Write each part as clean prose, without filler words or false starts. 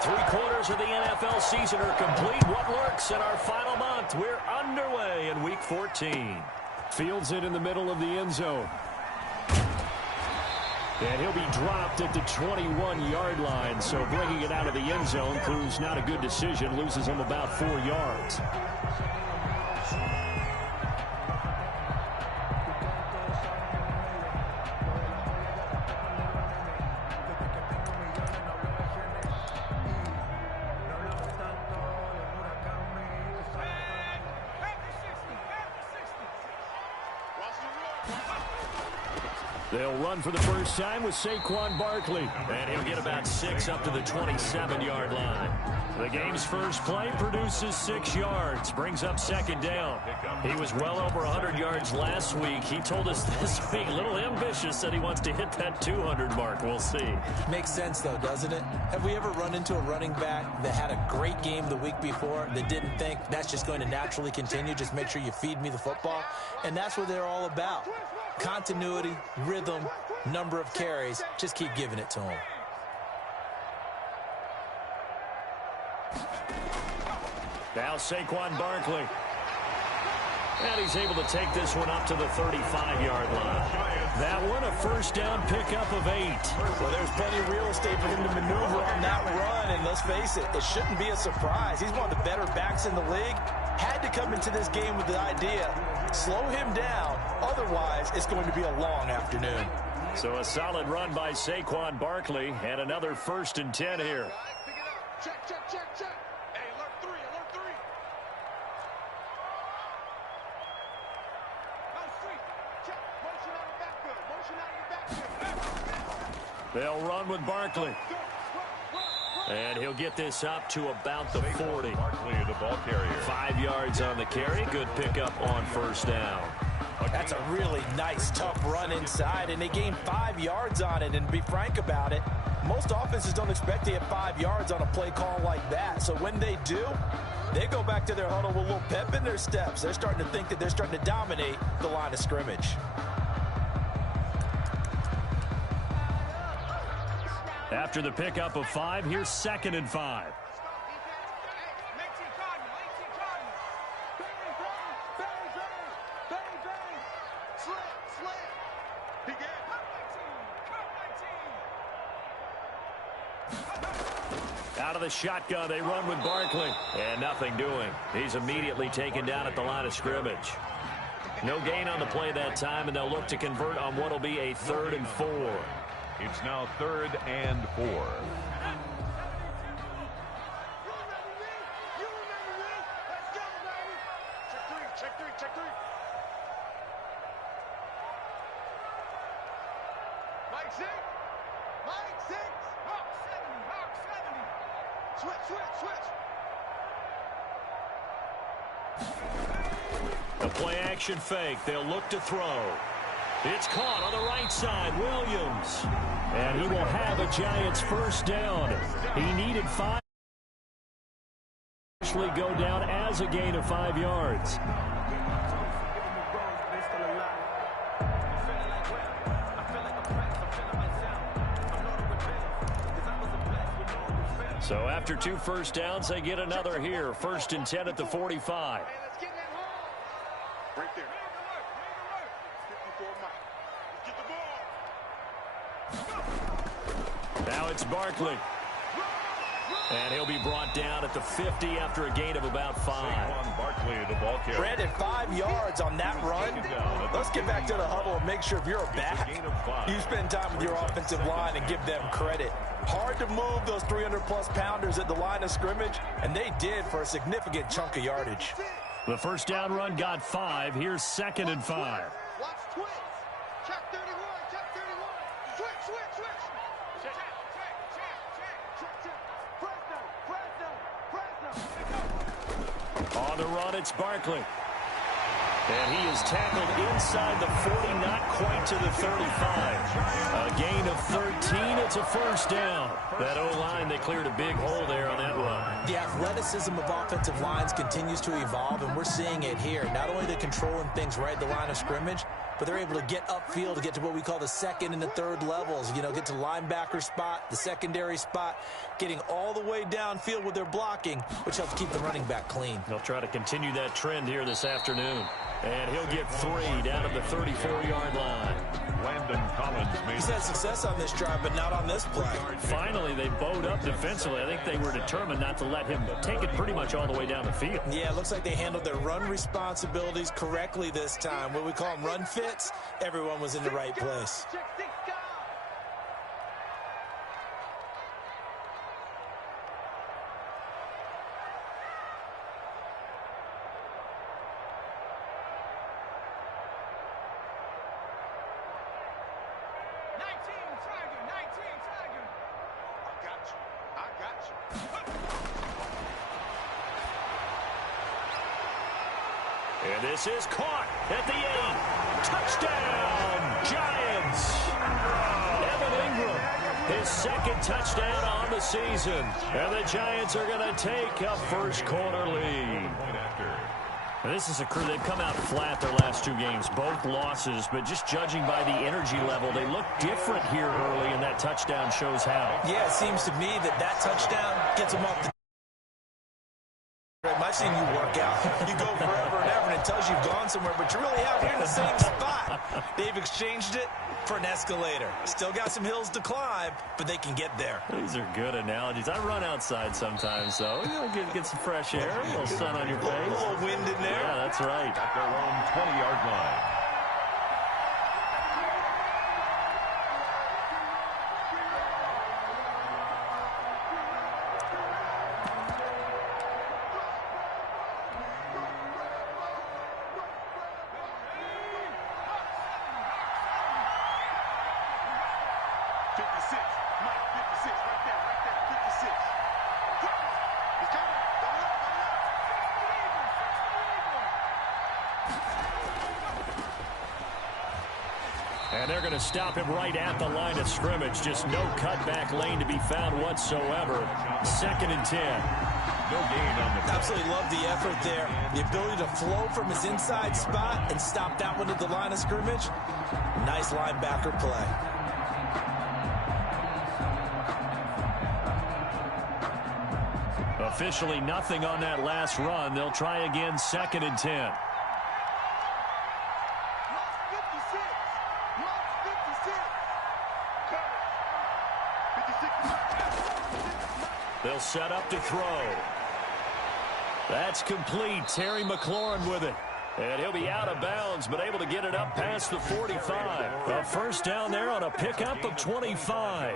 Three-quarters of the NFL season are complete. What lurks in our final month? We're underway in Week 14. Fields it in the middle of the end zone. And he'll be dropped at the 21-yard line. So bringing it out of the end zone proves not a good decision. Loses him about 4 yards. They'll run for the first time with Saquon Barkley. And he'll get about 6 up to the 27-yard line. The game's first play produces 6 yards. Brings up second down. He was well over 100 yards last week. He told us this week, a little ambitious, that he wants to hit that 200 mark. We'll see. Makes sense, though, doesn't it? Have we ever run into a running back that had a great game the week before that didn't think that's just going to naturally continue? Just make sure you feed me the football. And that's what they're all about. Continuity, rhythm, number of carries. Just keep giving it to him. Now Saquon Barkley. And he's able to take this one up to the 35-yard line. That one, a first down pickup of 8. Well, there's plenty of real estate for him to maneuver on that run. And let's face it, it shouldn't be a surprise. He's one of the better backs in the league. Had to come into this game with the idea, slow him down. Otherwise, it's going to be a long afternoon. So a solid run by Saquon Barkley and another 1st and 10 here. Check, check, check, check. Hey, alert 3, alert 3. No street. Check. Motion out of the backfield. Motion out of the backfield. They'll run with Barkley. And he'll get this up to about the 40. Barkley, the ball carrier. 5 yards on the carry. Good pickup on first down. That's a really nice, tough run inside, and they gained 5 yards on it. And to be frank about it, most offenses don't expect to get 5 yards on a play call like that. So when they do, they go back to their huddle with a little pep in their steps. They're starting to think that they're starting to dominate the line of scrimmage. After the pickup of 5, here's 2nd and 5. Out of the shotgun, they run with Barkley. And nothing doing. He's immediately taken down at the line of scrimmage. No gain on the play that time, and they'll look to convert on what will be a 3rd and 4. It's now 3rd and 4. Check three, check 3. Mike 6. Mike 6. Hawk 70. Hawk 70. Switch. The play action fake. They'll look to throw. It's caught on the right side. Williams. And he will have a Giants first down. He needed 5. Actually go down as a gain of 5 yards. So after 2 first downs, they get another here. 1st and 10 at the 45. Right there. Now it's Barkley. And he'll be brought down at the 50 after a gain of about 5. Saquon Barkley, the ball carrier. Brandon, 5 yards on that run. Let's get back to the huddle and make sure if you're a back, you spend time with your offensive line and give them credit. Hard to move those 300-plus pounders at the line of scrimmage, and they did for a significant chunk of yardage. The first down run got 5. Here's 2nd and 5. Watch twitch. Check 31. Check 31. Switch. Check. Fresno. On the run, it's Barkley. And he is tackled inside the 40, not quite to the 35. A gain of 13 at It's a first down. That O-line, they cleared a big hole there on that run. The athleticism of offensive lines continues to evolve, and we're seeing it here. Not only are they controlling things right at the line of scrimmage, but they're able to get upfield to get to what we call the second and the third levels. You know, get to the linebacker spot, the secondary spot, getting all the way downfield with their blocking, which helps keep the running back clean. They'll try to continue that trend here this afternoon. And he'll get 3 down at the 34-yard line. Landon Collins made. He's had success on this drive, but not on this play. Finally, they bowed up defensively. I think they were determined not to let him take it pretty much all the way down the field. Yeah, it looks like they handled their run responsibilities correctly this time. What we call them run fits, everyone was in the right place. And this is caught at the 8. Touchdown, Giants. Evan Ingram, his second touchdown on the season. And the Giants are going to take a first quarter lead. And this is a crew, they've come out flat their last 2 games, both losses, but just judging by the energy level, they look different here early, and that touchdown shows how. Yeah, it seems to me that touchdown gets them off the... I've seen you work out. You go forever and ever, and it tells you you've gone somewhere, but you're really out here in the same spot. They've exchanged it for an escalator. Still got some hills to climb, but they can get there. These are good analogies. I run outside sometimes, though. You know, get some fresh air, a little sun on your face. A little wind in there. Yeah, that's right. At their own 20-yard line. And they're going to stop him right at the line of scrimmage. Just no cutback lane to be found whatsoever. 2nd and 10. No gain on the play. Absolutely love the effort there. The ability to flow from his inside spot and stop that one at the line of scrimmage. Nice linebacker play. Officially nothing on that last run. They'll try again 2nd and 10. They'll set up to throw. That's complete. Terry McLaurin with it. And he'll be out of bounds, but able to get it up past the 45. A first down there on a pickup of 25.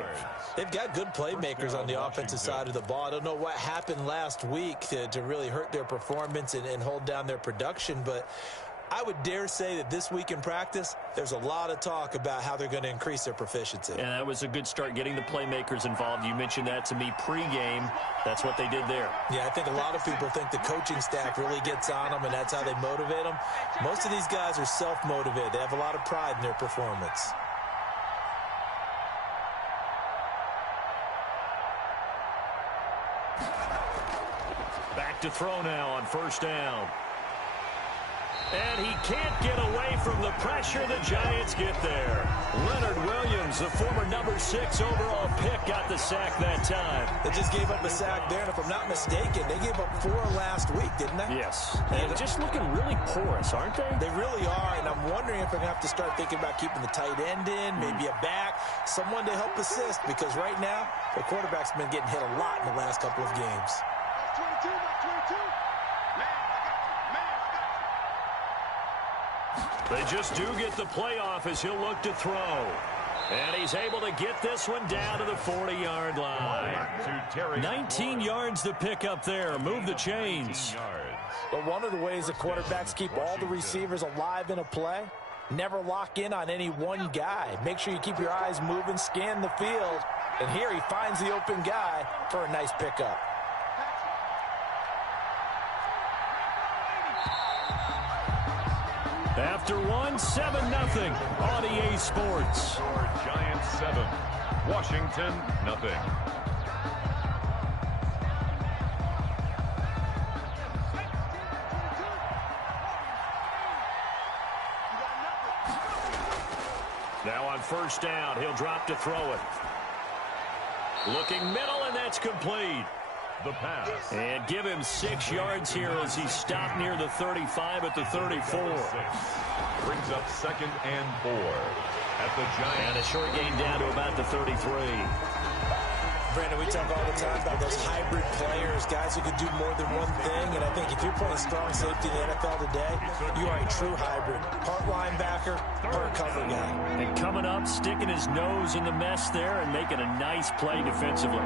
They've got good playmakers on the offensive side of the ball. I don't know what happened last week to really hurt their performance and hold down their production, but I would dare say that this week in practice, there's a lot of talk about how they're going to increase their proficiency. And that was a good start, getting the playmakers involved. You mentioned that to me pregame. That's what they did there. Yeah, I think a lot of people think the coaching staff really gets on them, and that's how they motivate them. Most of these guys are self-motivated. They have a lot of pride in their performance. Back to throw now on first down. And he can't get away from the pressure. The Giants get there. Leonard Williams, the former number 6 overall pick, got the sack that time. They just gave up a sack there, and if I'm not mistaken, they gave up 4 last week, didn't they? Yes. And just looking really porous, aren't they? They really are, and I'm wondering if I'm going to have to start thinking about keeping the tight end in, maybe a back, someone to help assist, because right now, the quarterback's been getting hit a lot in the last couple of games. That's 22, that's 22. They just do get the playoff as he'll look to throw. And he's able to get this one down to the 40-yard line. 19 yards to pick up there. Move the chains. But one of the ways the quarterbacks keep all the receivers alive in a play, never lock in on any one guy. Make sure you keep your eyes moving, scan the field. And here he finds the open guy for a nice pickup. After one, 7-0 on EA Sports. Giants 7. Washington, nothing. Now on first down, he'll drop to throw it. Looking middle, and that's complete. The pass. And give him 6 yards here as he stopped near the 35 at the 34. Brings up 2nd and 4 at the Giants. And a short gain down to about the 33. Brandon, we talk all the time about those hybrid players, guys who can do more than one thing. And I think if you're playing strong safety in the NFL today, you are a true hybrid. Part linebacker, part cover guy. And coming up, sticking his nose in the mess there and making a nice play defensively.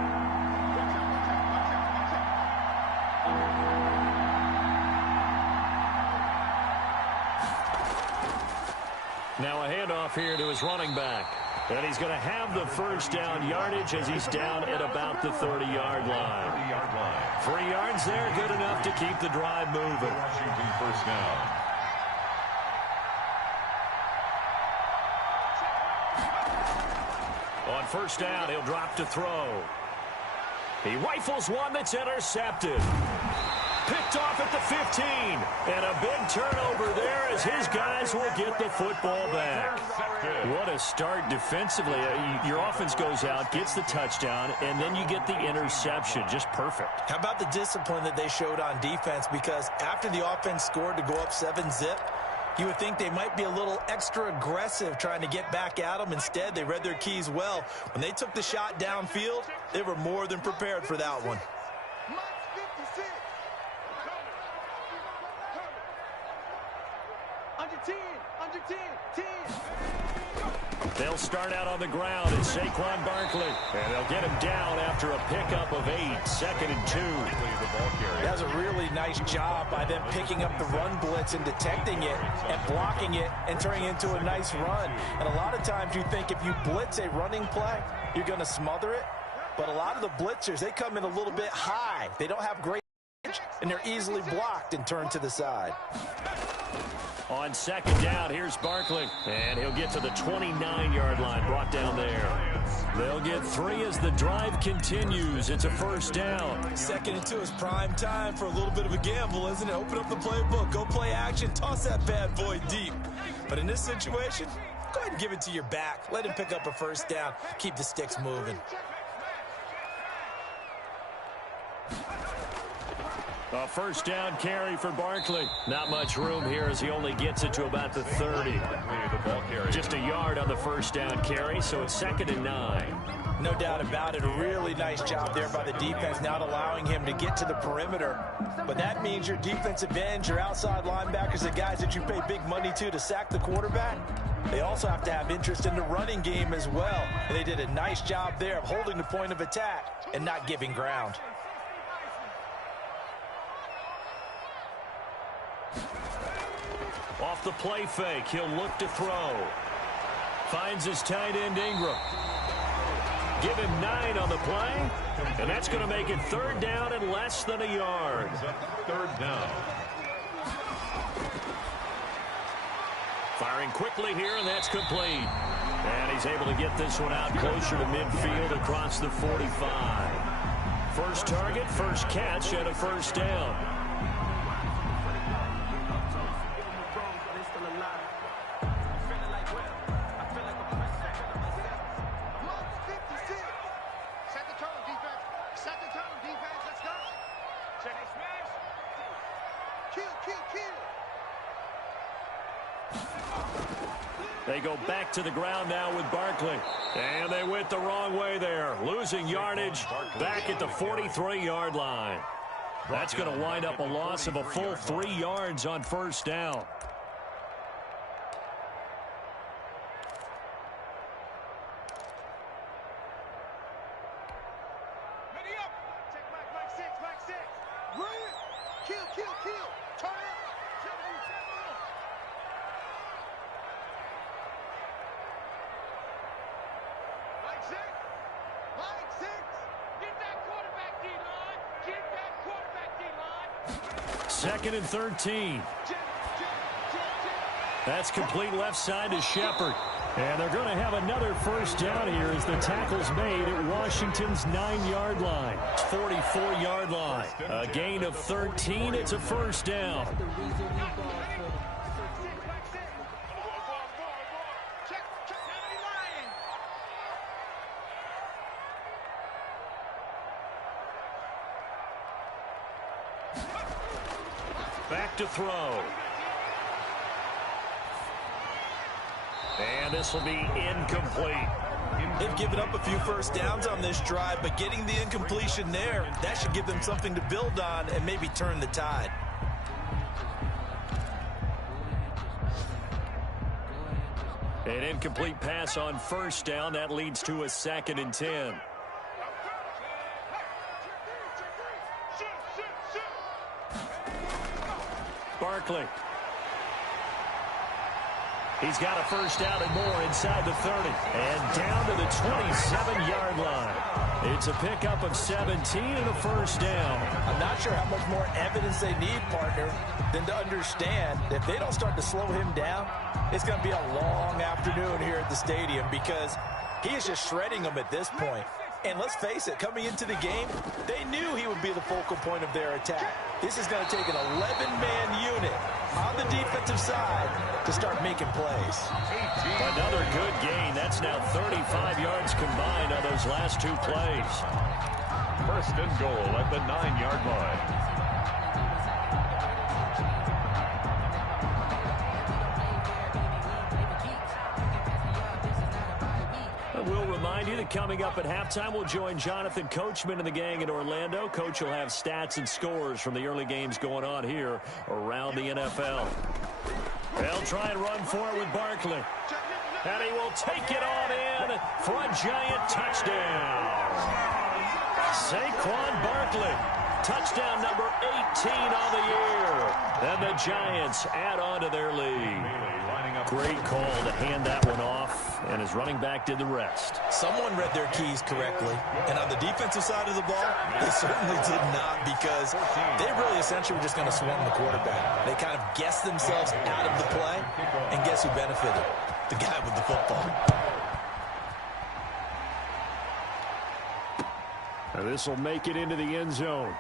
Now a handoff here to his running back. And he's going to have the first down yardage as he's down at about the 30-yard line. 30-yard line. 3 yards there, good enough to keep the drive moving. Washington first down. On first down, he'll drop to throw. He rifles one that's intercepted. Picked off at the 15. And a big turnover there as his guys will get the football back. What a start defensively. Your offense goes out, gets the touchdown, and then you get the interception. Just perfect. How about the discipline that they showed on defense? Because after the offense scored to go up 7-zip, you would think they might be a little extra aggressive trying to get back at them. Instead, they read their keys well. When they took the shot downfield, they were more than prepared for that one. They'll start out on the ground at Saquon Barkley. And they'll get him down after a pickup of 8, 2nd and 2. That was a really nice job by them picking up the run blitz and detecting it and blocking it and turning it into a nice run. And a lot of times you think if you blitz a running play, you're going to smother it. But a lot of the blitzers, they come in a little bit high. They don't have great edge, and they're easily blocked and turned to the side. On second down, here's Barkley. And he'll get to the 29-yard line, brought down there. They'll get 3 as the drive continues. It's a first down. 2nd and 2 is prime time for a little bit of a gamble, isn't it? Open up the playbook, go play action, toss that bad boy deep. But in this situation, go ahead and give it to your back. Let him pick up a first down. Keep the sticks moving. A first down carry for Barkley. Not much room here as he only gets it to about the 30. Just a yard on the first down carry, so it's 2nd and 9. No doubt about it. A really nice job there by the defense, not allowing him to get to the perimeter. But that means your defensive ends, your outside linebackers, the guys that you pay big money to sack the quarterback, they also have to have interest in the running game as well. And they did a nice job there of holding the point of attack and not giving ground. Off the play fake, he'll look to throw. Finds his tight end Ingram. Give him 9 on the play, and that's going to make it 3rd down and less than a yard. 3rd down. Firing quickly here, and that's complete. And he's able to get this one out closer to midfield across the 45. First target, first catch, and a first down. They go back to the ground now with Barkley. And they went the wrong way there. Losing yardage back at the 43-yard line. That's going to wind up a loss of a full 3 yards on first down. Second and 13. That's complete left side to Shepard. And they're going to have another first down here as the tackle's made at Washington's 9-yard line. 44-yard line. A gain of 13. It's a first down. Back to throw. And this will be incomplete. They've given up a few first downs on this drive, but getting the incompletion there, that should give them something to build on and maybe turn the tide. An incomplete pass on first down. That leads to a 2nd and 10. Barkley. He's got a first down and more inside the 30. And down to the 27-yard line. It's a pickup of 17 and a first down. I'm not sure how much more evidence they need, partner, than to understand that if they don't start to slow him down, it's going to be a long afternoon here at the stadium because he is just shredding them at this point. And let's face it, coming into the game, they knew he would be the focal point of their attack. This is going to take an 11-man unit on the defensive side to start making plays. Another good gain. That's now 35 yards combined on those last 2 plays. First and goal at the 9-yard line. We'll remind you that coming up at halftime, we'll join Jonathan Coachman and the gang in Orlando. Coach will have stats and scores from the early games going on here around the NFL. They'll try and run for it with Barkley. And he will take it on in for a giant touchdown. Saquon Barkley, touchdown number 18 on the year. And the Giants add on to their lead. Great call to hand that one off, and his running back did the rest. Someone read their keys correctly, and on the defensive side of the ball, they certainly did not because they really essentially were just going to swarm the quarterback. They kind of guessed themselves out of the play, and guess who benefited? The guy with the football. Now this will make it into the end zone.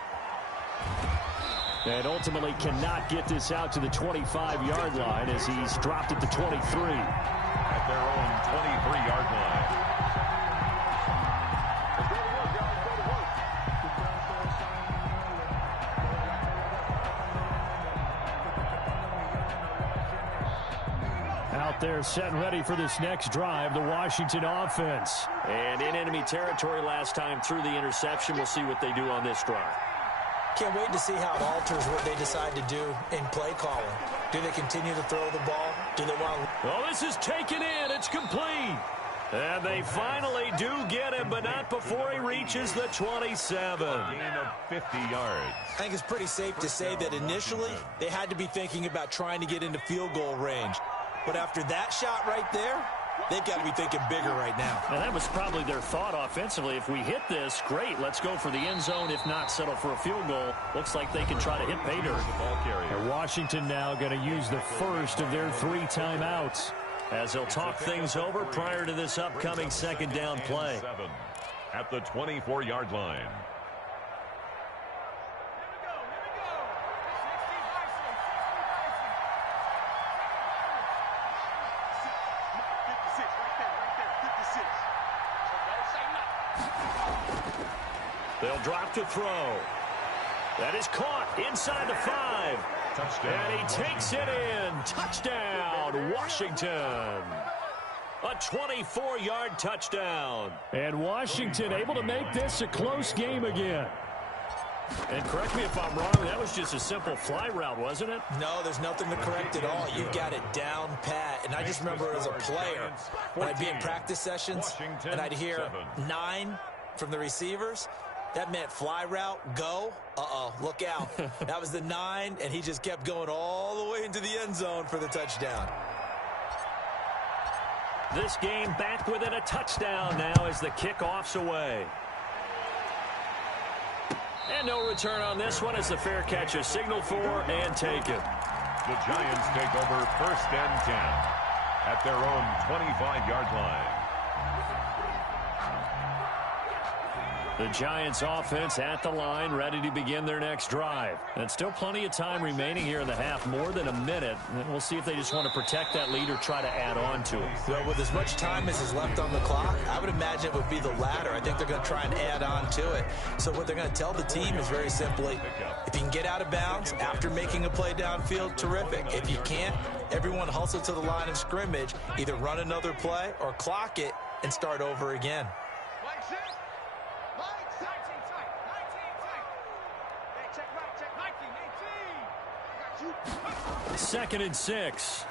And ultimately cannot get this out to the 25-yard line as he's dropped at the 23. At their own 23-yard line. Out there set and ready for this next drive, the Washington offense. And in enemy territory last time through the interception. We'll see what they do on this drive. Can't wait to see how it alters what they decide to do in play calling. Do they continue to throw the ball? Do they want to... Well, this is taken in. It's complete. And they finally do get him, but not before he reaches the 27. A gain of 50 yards. I think it's pretty safe to say that initially they had to be thinking about trying to get into field goal range. But after that shot right there, they've got to be thinking bigger right now. And that was probably their thought offensively. If we hit this, great. Let's go for the end zone. If not, settle for a field goal. Looks like they can try to hit pay dirt. And Washington now going to use the first of their 3 timeouts as they'll talk things over prior to this upcoming second down play. At the 24-yard line. They'll drop to throw. That is caught inside the 5. Touchdown. And he takes it in. Touchdown, Washington. A 24-yard touchdown. And Washington able to make this a close game again. And correct me if I'm wrong, that was just a simple fly route, wasn't it? No, there's nothing to correct at all. You've got it down pat. And I just remember as a player, when I'd be in practice sessions, and I'd hear 9 from the receivers, that meant fly route, go. Uh-oh, look out. That was the 9, and he just kept going all the way into the end zone for the touchdown. This game back within a touchdown now as the kickoff's away. And no return on this one as the fair catch is signaled for and taken. The Giants take over first and 10. at their own 25-yard line. The Giants offense at the line, ready to begin their next drive. And still plenty of time remaining here in the half, more than a minute. And we'll see if they just want to protect that lead or try to add on to it. Well, with as much time as is left on the clock, I would imagine it would be the latter. I think they're going to try and add on to it. So what they're going to tell the team is very simply, if you can get out of bounds after making a play downfield, terrific. If you can't, everyone hustle to the line of scrimmage, either run another play or clock it and start over again. Second and 6.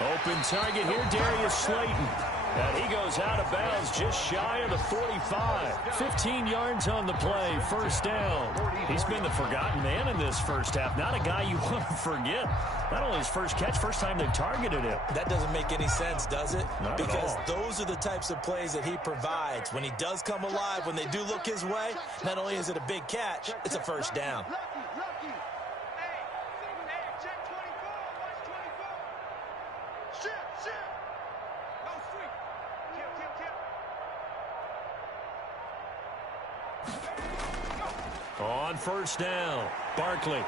Open target here, Darius Slayton. And he goes out of bounds just shy of the 45. 15 yards on the play, first down. He's been the forgotten man in this first half. Not a guy you want to forget. Not only his first catch, first time they've targeted him. That doesn't make any sense, does it? Not because at all. Those are the types of plays that he provides. When he does come alive, when they do look his way, not only is it a big catch, it's a first down. On first down, Barkley.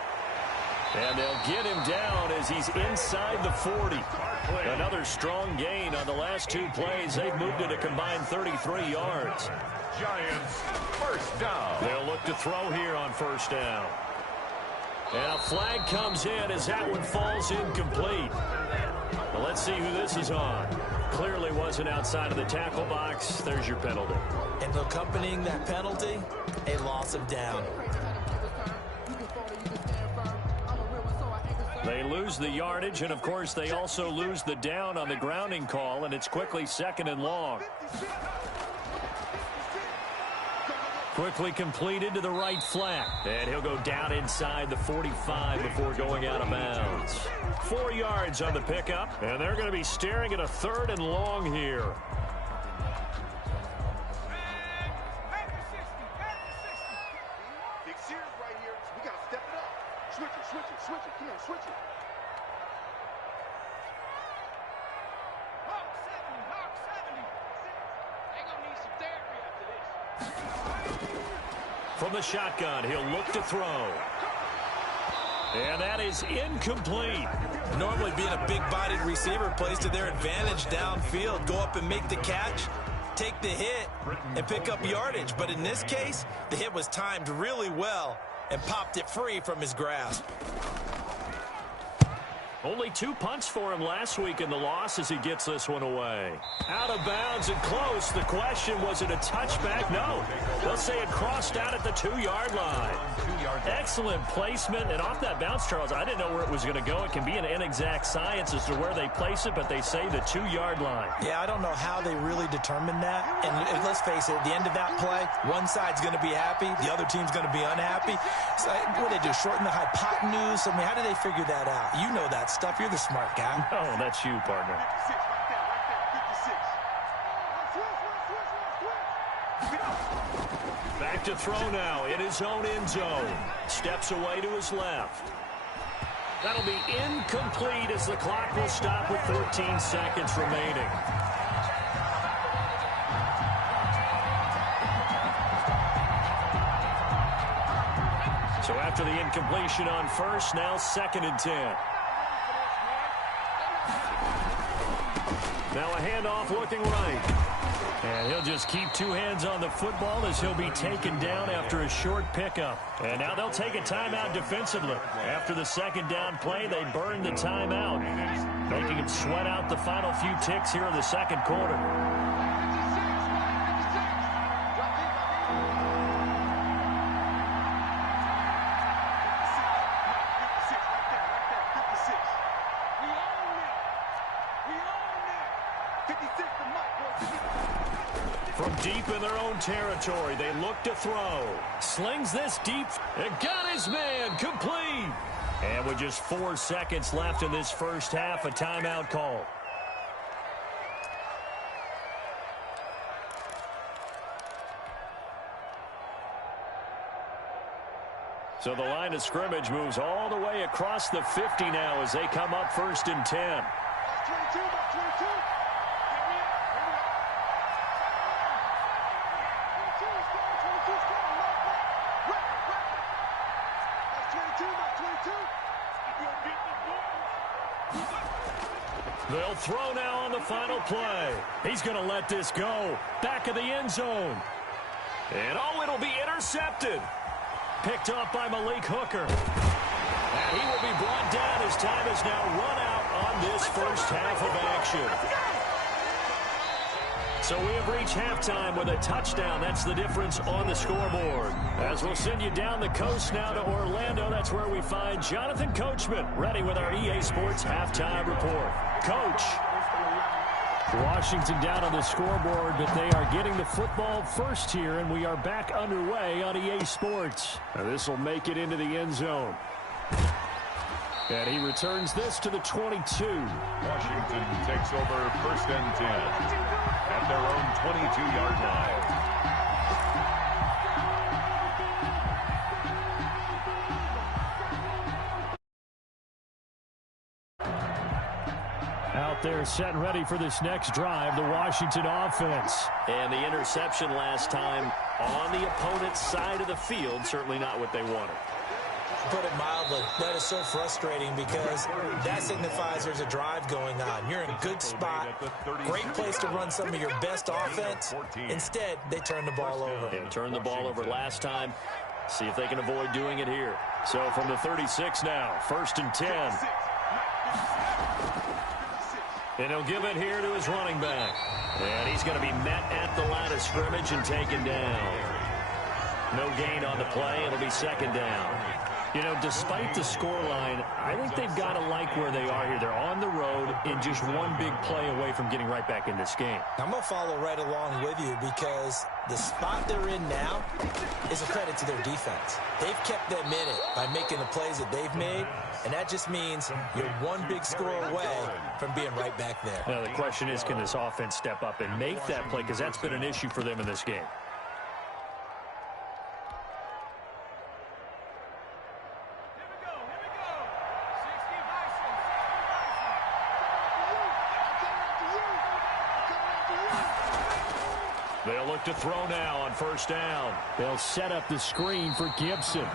And they'll get him down as he's inside the 40. Another strong gain on the last two plays. They've moved it a combined 33 yards. Giants, first down. They'll look to throw here on first down. And a flag comes in as that one falls incomplete. Well, let's see who this is on. Clearly wasn't outside of the tackle box. There's your penalty. And accompanying that penalty, a loss of down. They lose the yardage, and of course they also lose the down on the grounding call, and it's quickly second and long. Quickly completed to the right flat, and he'll go down inside the 45 before going out of bounds. 4 yards on the pickup, and they're going to be staring at a third and long here. Big series right here. We got to step it up. Switch it, switch it, switch it. Come on, switch it. Hawk 70, Hawk 70. They're going to need some therapy after this. From the shotgun, he'll look to throw. And that is incomplete. Normally being a big-bodied receiver plays to their advantage downfield. Go up and make the catch, take the hit, and pick up yardage. But in this case, the hit was timed really well and popped it free from his grasp. Only 2 punts for him last week in the loss as he gets this one away. Out of bounds and close. The question, was it a touchback? No. They'll say it crossed out at the 2-yard line. Excellent placement. And off that bounce, Charles, I didn't know where it was going to go. It can be an inexact science as to where they place it, but they say the 2-yard line. Yeah, I don't know how they really determined that. And let's face it, at the end of that play, one side's going to be happy, the other team's going to be unhappy. So what do they do, shorten the hypotenuse? I mean, how do they figure that out? You know that stuff. You're the smart guy. Oh, that's you, partner. 56, right there, right there, 56. Back to throw now in his own end zone. Steps away to his left. That'll be incomplete as the clock will stop with 13 seconds remaining. So after the incompletion on first, now second and 10. Now a handoff looking right. And he'll just keep 2 hands on the football as he'll be taken down after a short pickup. And now they'll take a timeout defensively. After the second down play, they burn the timeout, making them sweat out the final few ticks here in the second quarter. From deep in their own territory, they look to throw. Slings this deep and got his man complete. And with just 4 seconds left in this first half, a timeout call. So the line of scrimmage moves all the way across the 50 now as they come up 1st and 10. That's 22, that's 22. They'll throw now on the final play. He's going to let this go. Back of the end zone. And it'll be intercepted. Picked off by Malik Hooker. And he will be brought down as time is now run out on this first half of action. So we have reached halftime with a touchdown. That's the difference on the scoreboard. As we'll send you down the coast now to Orlando, that's where we find Jonathan Coachman, ready with our EA Sports halftime report. Coach. Washington down on the scoreboard, but they are getting the football first here, and we are back underway on EA Sports. Now this will make it into the end zone. And he returns this to the 22. Washington takes over 1st and 10 at their own 22-yard line. Out there set and ready for this next drive, the Washington offense. And the interception last time on the opponent's side of the field, certainly not what they wanted. Put it mildly, that is so frustrating because that signifies there's a drive going on. You're in a good spot, great place to run some of your best offense. Instead, they turn the ball over. Yeah, turned the ball over last time. See if they can avoid doing it here. So from the 36 now, 1st and 10. And he'll give it here to his running back. And he's going to be met at the line of scrimmage and taken down. No gain on the play. It'll be 2nd down. You know, despite the scoreline, I think they've got to like where they are here. They're on the road and just one big play away from getting right back in this game. I'm going to follow right along with you because the spot they're in now is a credit to their defense. They've kept them in it by making the plays that they've made, and that just means you're one big score away from being right back there. Now, the question is, can this offense step up and make that play? Because that's been an issue for them in this game. They'll look to throw now on 1st down. They'll set up the screen for Gibson.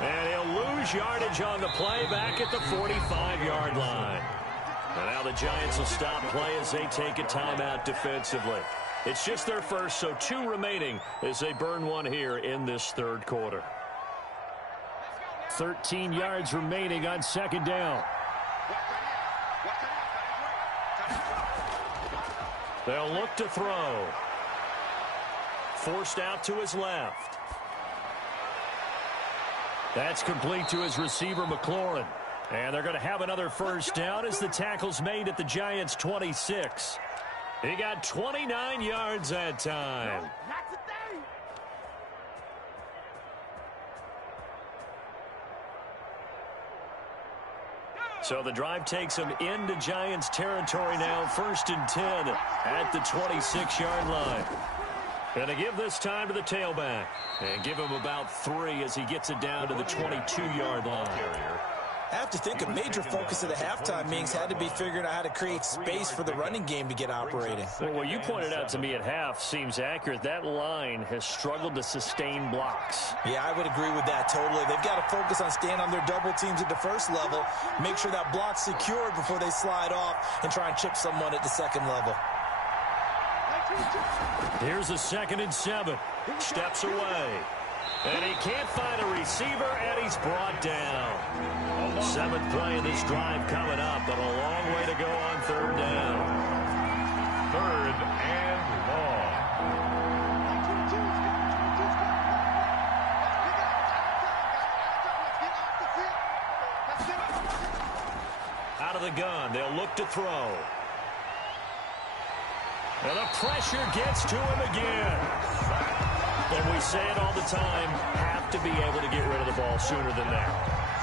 And he'll lose yardage on the play back at the 45-yard line. And now the Giants will stop play as they take a timeout defensively. It's just their first, so 2 remaining as they burn one here in this 3rd quarter. 13 yards remaining on 2nd down. They'll look to throw. Forced out to his left. That's complete to his receiver, McLaurin. And they're going to have another 1st down as the tackle's made at the Giants' 26. He got 29 yards that time. So the drive takes him into Giants territory now, 1st and 10 at the 26-yard line. And to give this time to the tailback. And give him about 3 as he gets it down to the 22-yard line. I have to think a major focus of the halftime meetings had to be figuring out how to create space for the running game to get operating. Well, what you pointed out to me at half seems accurate. That line has struggled to sustain blocks. Yeah, I would agree with that totally. They've got to focus on staying on their double teams at the 1st level, make sure that block's secured before they slide off and try and chip someone at the 2nd level. Here's a 2nd and 7. Steps away. And he can't find a receiver, and he's brought down. 7th play of this drive coming up, but a long way to go on 3rd down. 3rd and long. Out of the gun, they'll look to throw. And the pressure gets to him again. And we say it all the time, have to be able to get rid of the ball sooner than that.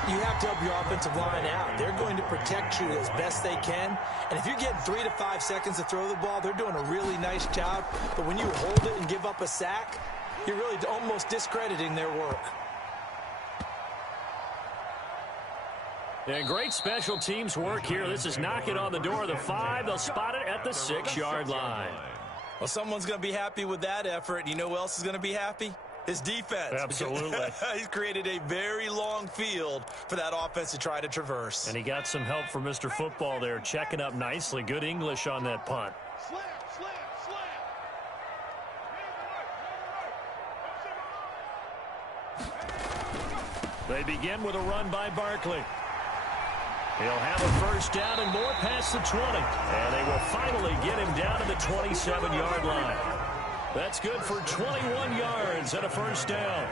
You have to help your offensive line out. They're going to protect you as best they can. And if you're getting 3 to 5 seconds to throw the ball, they're doing a really nice job. But when you hold it and give up a sack, you're really almost discrediting their work. And great special teams work here. This is knocking on the door of the 5. They'll spot it at the 6-yard line. Well, someone's going to be happy with that effort. You know who else is going to be happy? His defense. Absolutely. He's created a very long field for that offense to try to traverse. And he got some help from Mr. Football there, checking up nicely. Good English on that punt. Slam, slam, slam. They begin with a run by Barkley. He'll have a first down and more past the 20. And they will finally get him down to the 27-yard line. That's good for 21 yards and a first down.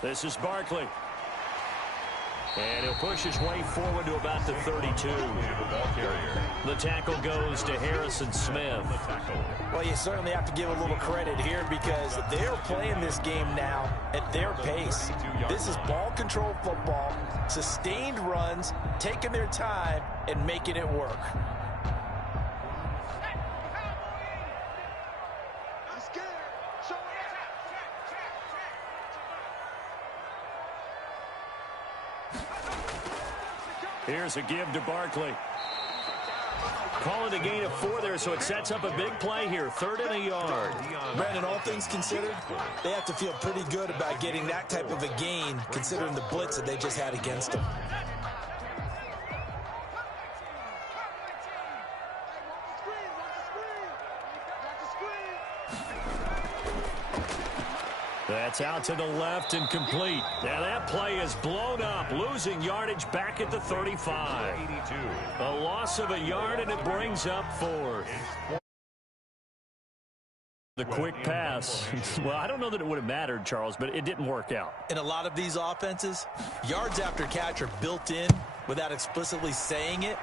This is Barkley. And he'll push his way forward to about the 32. The tackle goes to Harrison Smith. Well, you certainly have to give a little credit here because they're playing this game now at their pace. This is ball control football, sustained runs, taking their time, and making it work. Here's a give to Barkley. Call it a gain of 4 there, so it sets up a big play here. 3rd and a yard. Brandon, all things considered, they have to feel pretty good about getting that type of a gain, considering the blitz that they just had against them. That's out to the left and complete. Now that play is blown up, losing yardage back at the 35. A loss of a yard, and it brings up 4th. The quick pass. Well, I don't know that it would have mattered, Charles, but it didn't work out. In a lot of these offenses, yards after catch are built in without explicitly saying it.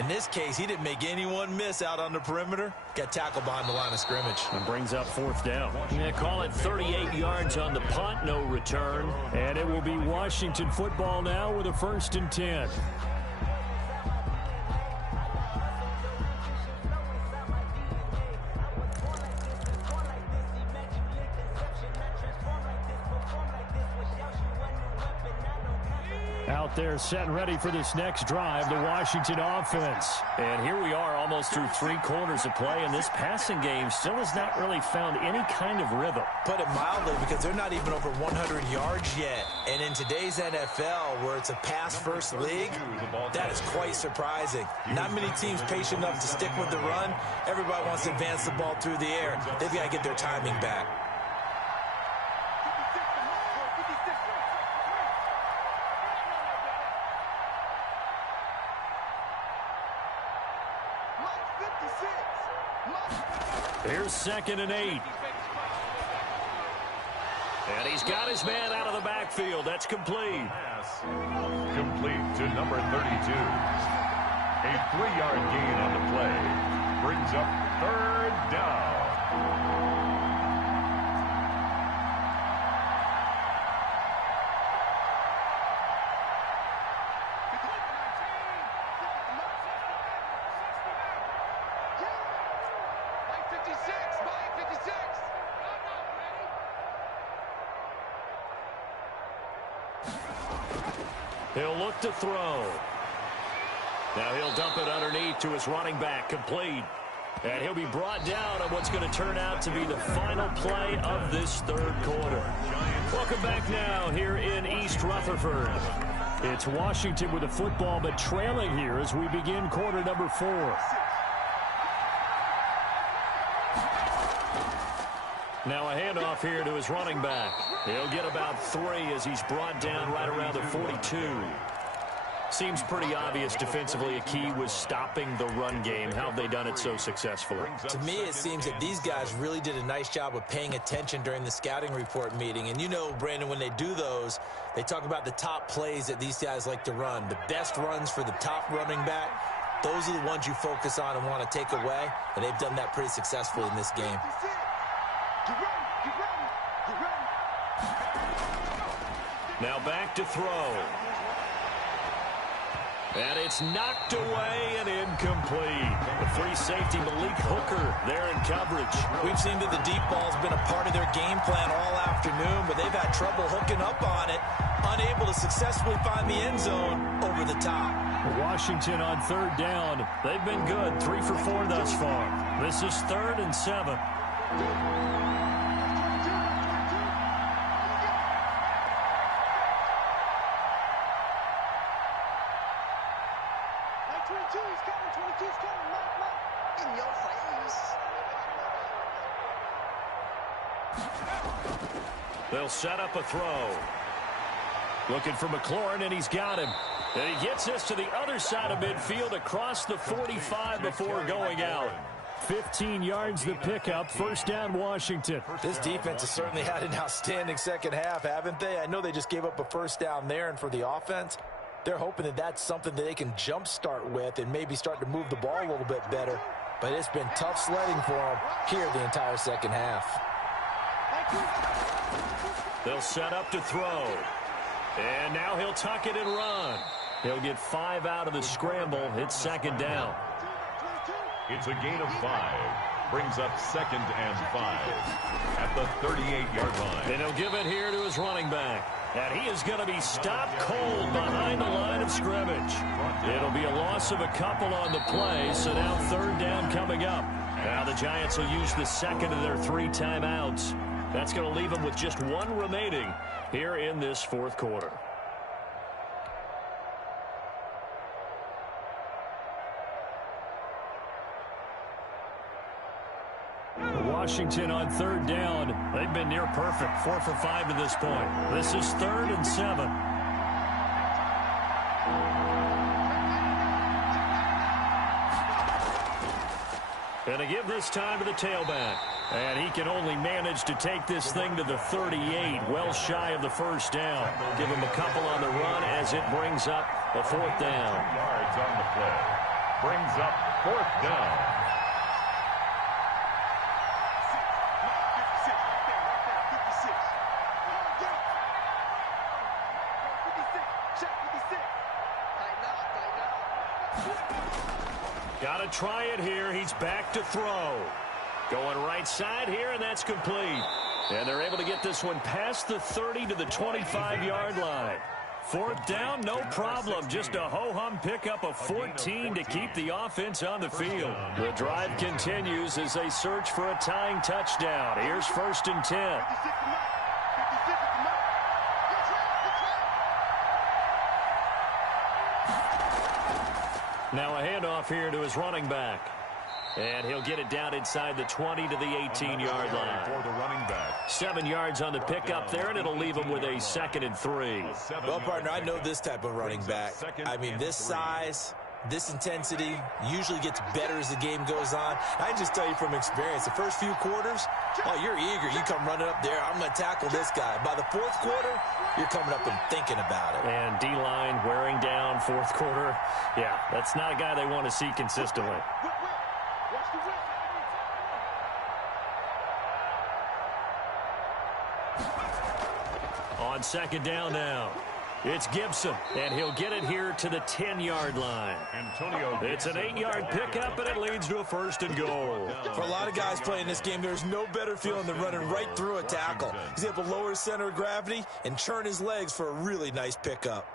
In this case, he didn't make anyone miss out on the perimeter. Got tackled behind the line of scrimmage. And brings up 4th down. Yeah, call it 38 yards on the punt, no return. And it will be Washington football now with a 1st and 10. Out there set and ready for this next drive, the Washington offense. And here we are almost through 3 quarters of play, and this passing game still has not really found any kind of rhythm. Put it mildly, because they're not even over 100 yards yet. And in today's NFL, where it's a pass-first league, that is quite surprising. Not many teams patient enough to stick with the run. Everybody wants to advance the ball through the air. They've got to get their timing back. Here's 2nd and 8. And he's got his man out of the backfield. That's complete. Pass complete to number 32. A 3-yard gain on the play. Brings up 3rd down. He'll look to throw. Now he'll dump it underneath to his running back, complete. And he'll be brought down on what's going to turn out to be the final play of this 3rd quarter. Welcome back now here in East Rutherford. It's Washington with the football, but trailing here as we begin quarter number 4. Now a handoff here to his running back. He'll get about 3 as he's brought down right around the 42. Seems pretty obvious defensively a key was stopping the run game. How have they done it so successfully? To me, it seems that these guys really did a nice job of paying attention during the scouting report meeting. And you know, Brandon, when they do those, they talk about the top plays that these guys like to run. The best runs for the top running back, those are the ones you focus on and want to take away. And they've done that pretty successfully in this game. Now back to throw. And it's knocked away and incomplete. The 3 safety Malik Hooker there in coverage. We've seen that the deep ball's been a part of their game plan all afternoon, but they've had trouble hooking up on it, unable to successfully find the end zone over the top. Washington on third down. They've been good, 3 for 4 thus far. This is 3rd and 7. In your face. They'll set up a throw. Looking for McLaurin, and he's got him. And he gets this to the other side of midfield across the 45 before going out. 15 yards the pickup, first down Washington. This defense has certainly had an outstanding second half, haven't they? I know they just gave up a first down there, and for the offense, they're hoping that that's something that they can jumpstart with and maybe start to move the ball a little bit better. But it's been tough sledding for them here the entire second half. They'll set up to throw. And now he'll tuck it and run. He'll get 5 out of the scramble. It's second down. It's a gain of 5. Brings up 2nd and 5 at the 38-yard line. And he'll give it here to his running back. And he is going to be stopped cold behind the line of scrimmage. It'll be a loss of a couple on the play, so now third down coming up. Now the Giants will use the second of their 3 timeouts. That's going to leave them with just 1 remaining here in this fourth quarter. Washington on third down. They've been near perfect, 4 for 5 to this point. This is 3rd and 7. And to give this time to the tailback. And he can only manage to take this thing to the 38, well shy of the first down. Give him a couple on the run as it brings up a 4th down. 2 yards on the play. Brings up 4th down. Got to try it here. He's back to throw. Going right side here, and that's complete. And they're able to get this one past the 30 to the 25-yard line. 4th down, no problem. Just a ho-hum pickup of 14 to keep the offense on the field. The drive continues as they search for a tying touchdown. Here's 1st and 10. Now a handoff here to his running back. And he'll get it down inside the 20 to the 18-yard line. For the running back. 7 yards on the pickup there, and it'll leave him with a 2nd and 3. Well, partner, I know this type of running back. I mean, this size, this intensity usually gets better as the game goes on. I can just tell you from experience, the first few quarters, oh, you're eager. You come running up there, I'm going to tackle this guy. By the 4th quarter, you're coming up and thinking about it. And D-line wearing down 4th quarter. Yeah, that's not a guy they want to see consistently. On 2nd down now, it's Gibson, and he'll get it here to the 10-yard line. It's an 8-yard pickup, and it leads to a 1st and goal. For a lot of guys playing this game, there's no better feeling than running right through a tackle. He's able to lower his center of gravity and churn his legs for a really nice pickup.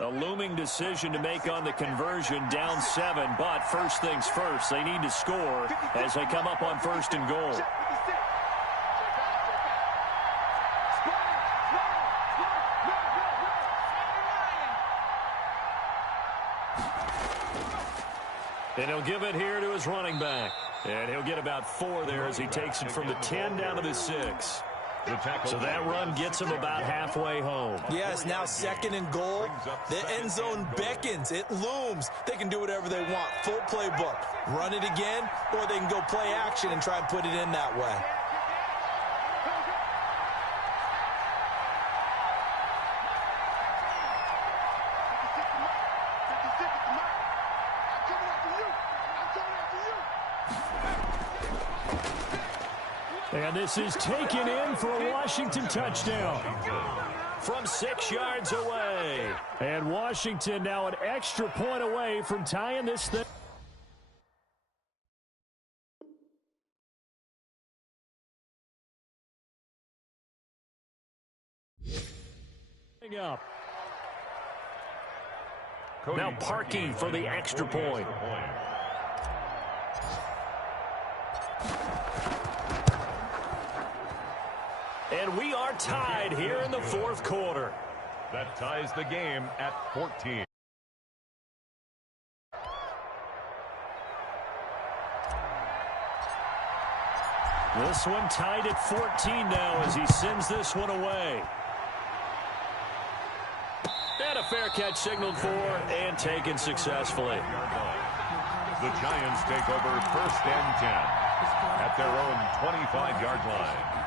A looming decision to make on the conversion, down 7, but first things first, they need to score as they come up on 1st and goal. And he'll give it here to his running back. And he'll get about 4 there as he takes it from the 10 down to the 6. So that run gets him about halfway home. Yeah, it's now 2nd and goal. The end zone beckons. It looms. They can do whatever they want. Full playbook. Run it again, or they can go play action and try and put it in that way. And this is taken in for a Washington touchdown. from 6 yards away. And Washington now an extra point away from tying this thing up. Now Parkey for the extra point. And we are tied here in the fourth quarter. That ties the game at 14. This one tied at 14 now as he sends this one away. And a fair catch signaled for and taken successfully. The Giants take over 1st and 10 at their own 25-yard line.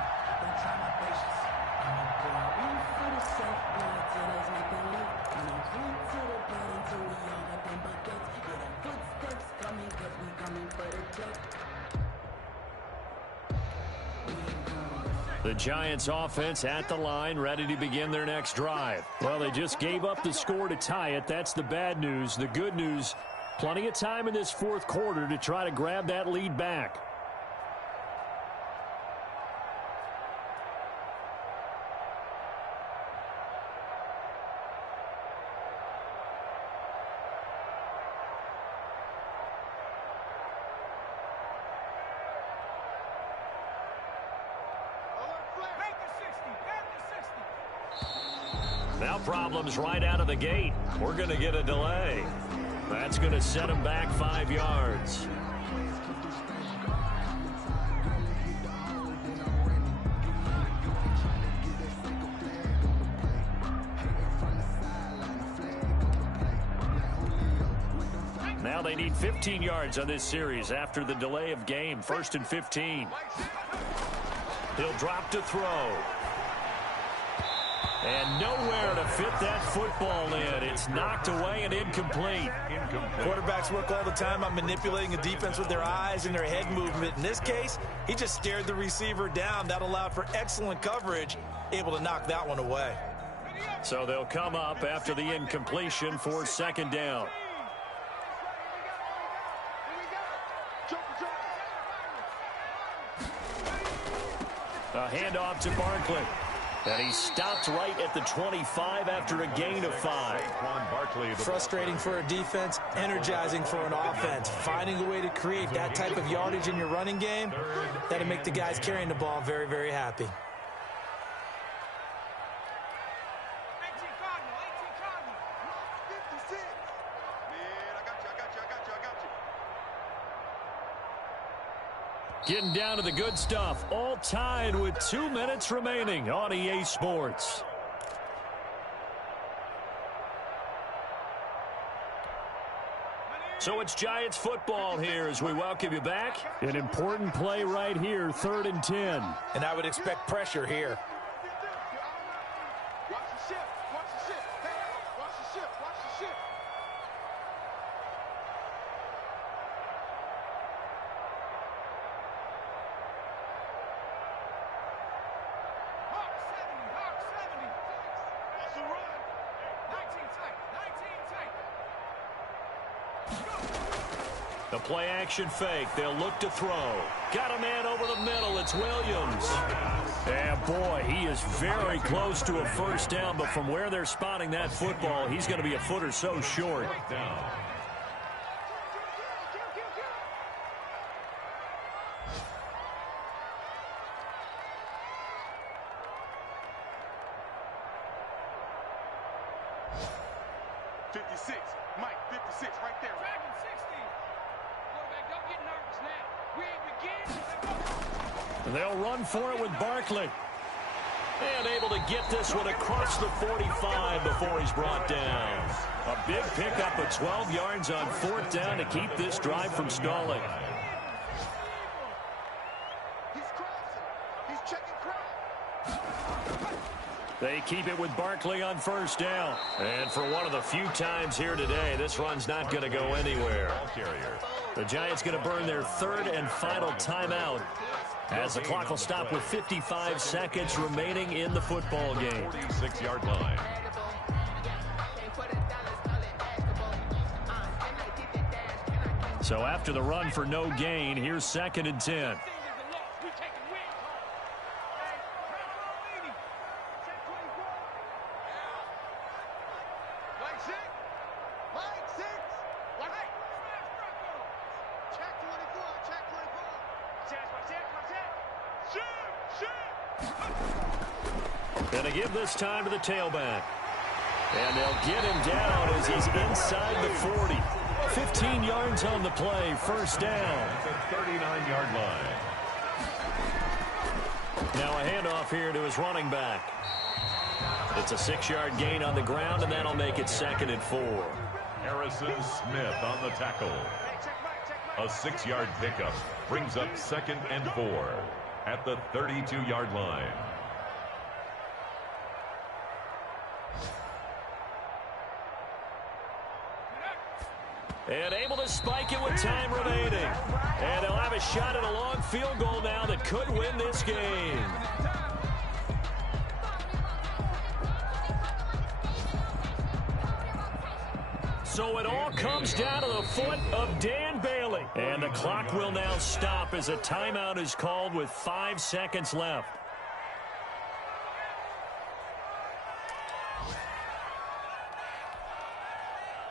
The Giants offense at the line, ready to begin their next drive. Well, they just gave up the score to tie it. That's the bad news. The good news, plenty of time in this fourth quarter to try to grab that lead back. Now problems right out of the gate. We're going to get a delay. That's going to set him back 5 yards. Now they need 15 yards on this series after the delay of game. 1st and 15. He'll drop to throw. And nowhere to fit that football in. It's knocked away and incomplete. Quarterbacks work all the time on manipulating a defense with their eyes and their head movement. In this case, he just stared the receiver down. That allowed for excellent coverage, able to knock that one away. So they'll come up after the incompletion for 2nd down. A handoff to Barkley. And he stopped right at the 25 after a gain of 5. Frustrating for a defense, energizing for an offense. Finding a way to create that type of yardage in your running game, that'll make the guys carrying the ball very, very happy. Getting down to the good stuff. All tied with 2 minutes remaining on EA Sports. So it's Giants football here as we welcome you back. An important play right here, 3rd and 10. And I would expect pressure here. Watch the shift. Watch the shift. Hey, watch the shift. Watch the shift. Hawk 70. Hawk 70. That's a run. 19 tight. 19 tight. The play action fake. They'll look to throw. Got a man over the middle. It's Williams. And boy, he is very close to a 1st down, but from where they're spotting that football, he's going to be a foot or so short. They'll run for it with Barkley. And able to get this one across the 45 before he's brought down. A big pickup of 12 yards on 4th down to keep this drive from stalling. He's crossing. He's checking crowd. They keep it with Barkley on 1st down. And for one of the few times here today, this run's not going to go anywhere. The Giants going to burn their 3rd and final timeout As the clock will stop with 55 seconds remaining in the football game. 46-yard line. So after the run for no gain, here's 2nd and 10. Gonna give this time to the tailback. And they'll get him down as he's inside the 40. 15 yards on the play, first down. That's a 39-yard line. Now a handoff here to his running back. It's a 6-yard gain on the ground, and that'll make it 2nd and 4. Harrison Smith on the tackle. A 6-yard pickup brings up 2nd and 4 at the 32-yard line. And able to spike it with time remaining. And they'll have a shot at a long field goal now that could win this game. So it all comes down to the foot of Dan Bailey. And the clock will now stop as a timeout is called with 5 seconds left.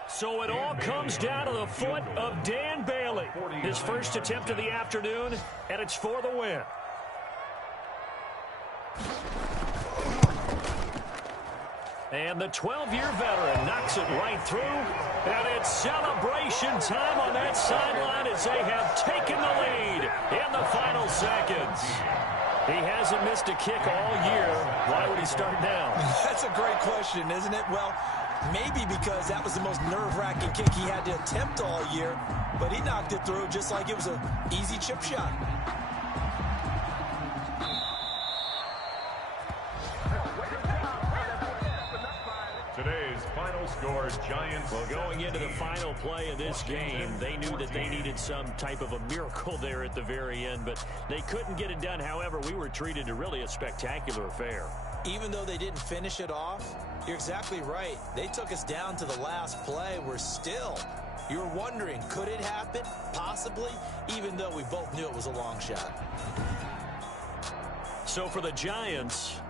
So it all comes down to the foot of Dan Bailey. His first attempt of the afternoon, and it's for the win. And the 12-year veteran knocks it right through. And it's celebration time on that sideline as they have taken the lead in the final seconds. He hasn't missed a kick all year. Why would he start now? That's a great question, isn't it? Well, maybe because that was the most nerve-wracking kick he had to attempt all year, but he knocked it through just like it was an easy chip shot. Today's final score, Giants. Well, going into the final play of this game, they knew that they needed some type of a miracle there at the very end, but they couldn't get it done. However, we were treated to really a spectacular affair. Even though they didn't finish it off, you're exactly right. They took us down to the last play. We're still, you're wondering, could it happen? Possibly, even though we both knew it was a long shot. So for the Giants,